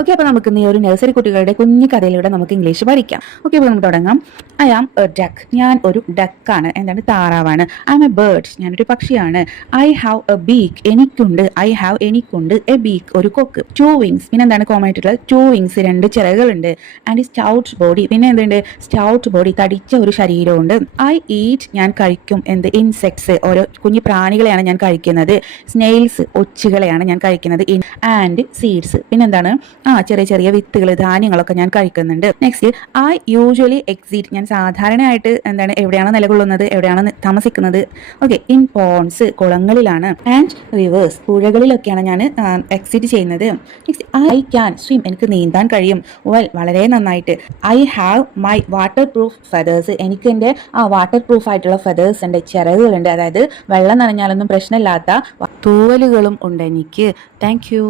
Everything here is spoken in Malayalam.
ഓക്കെ, അപ്പോൾ നമുക്ക് ഈ ഒരു നഴ്സറി കുട്ടികളുടെ കുഞ്ഞു കഥയിലൂടെ നമുക്ക് ഇംഗ്ലീഷ് പഠിക്കാം. ഓക്കെ, അപ്പോൾ നമുക്ക് തുടങ്ങാം. I am a duck. ഞാൻ ഒരു ഡക്കാണ്. എന്താണ്? താറാവാണ്. I am a bird. ഞാനൊരു പക്ഷിയാണ്. I have a beak. എനിക്കുണ്ട്. ഐ ഹാവ് എനിക്കുണ്ട് എ ബീക്ക്, ഒരു കൊക്ക്. Two wings. പിന്നെ എന്താണ് കോമൺ ആയിട്ടുള്ളത്? ടു വിങ്സ്, രണ്ട് ചിറകുകളുണ്ട്. And stout body. പിന്നെ എന്തുണ്ട്? സ്റ്റൗട്ട് ബോഡി, തടിച്ച ഒരു ശരീരമുണ്ട്. I eat. ഞാൻ കഴിക്കും. എന്ത്? ഇൻസെക്ട്സ്, ഓരോ കുഞ്ഞു പ്രാണികളെയാണ് ഞാൻ കഴിക്കുന്നത്. സ്നെയിൽസ്, ഒച്ചുകളെയാണ് ഞാൻ കഴിക്കുന്നത്. And seeds. പിന്നെന്താണ്? ചെറിയ ചെറിയ വിത്തുകൾ, ധാന്യങ്ങളൊക്കെ ഞാൻ കഴിക്കുന്നുണ്ട്. Next, I usually exist. ഞാൻ സാധാരണയായിട്ട് എന്താണ്? എവിടെയാണ് നിലകൊള്ളുന്നത്? എവിടെയാണ് താമസിക്കുന്നത്? ഓക്കെ, ഇൻ പോൺസ്, കുളങ്ങളിലാണ്. ആൻഡ് റിവേഴ്സ്, പുഴകളിലൊക്കെയാണ് ഞാൻ എക്സിറ്റ് ചെയ്യുന്നത്. Next, I can swim. എനിക്ക് നീന്താൻ കഴിയും. വെൽ, വളരെ നന്നായിട്ട്. I have my waterproof feathers. എനിക്ക് എൻ്റെ വാട്ടർ പ്രൂഫ് ആയിട്ടുള്ള ഫെതേഴ്സ് ഉണ്ട്, ചിറകുകളുണ്ട്. അതായത് വെള്ളം നനഞ്ഞാലൊന്നും പ്രശ്നമില്ലാത്ത തൂവലുകളും ഉണ്ട് എനിക്ക്. Thank you.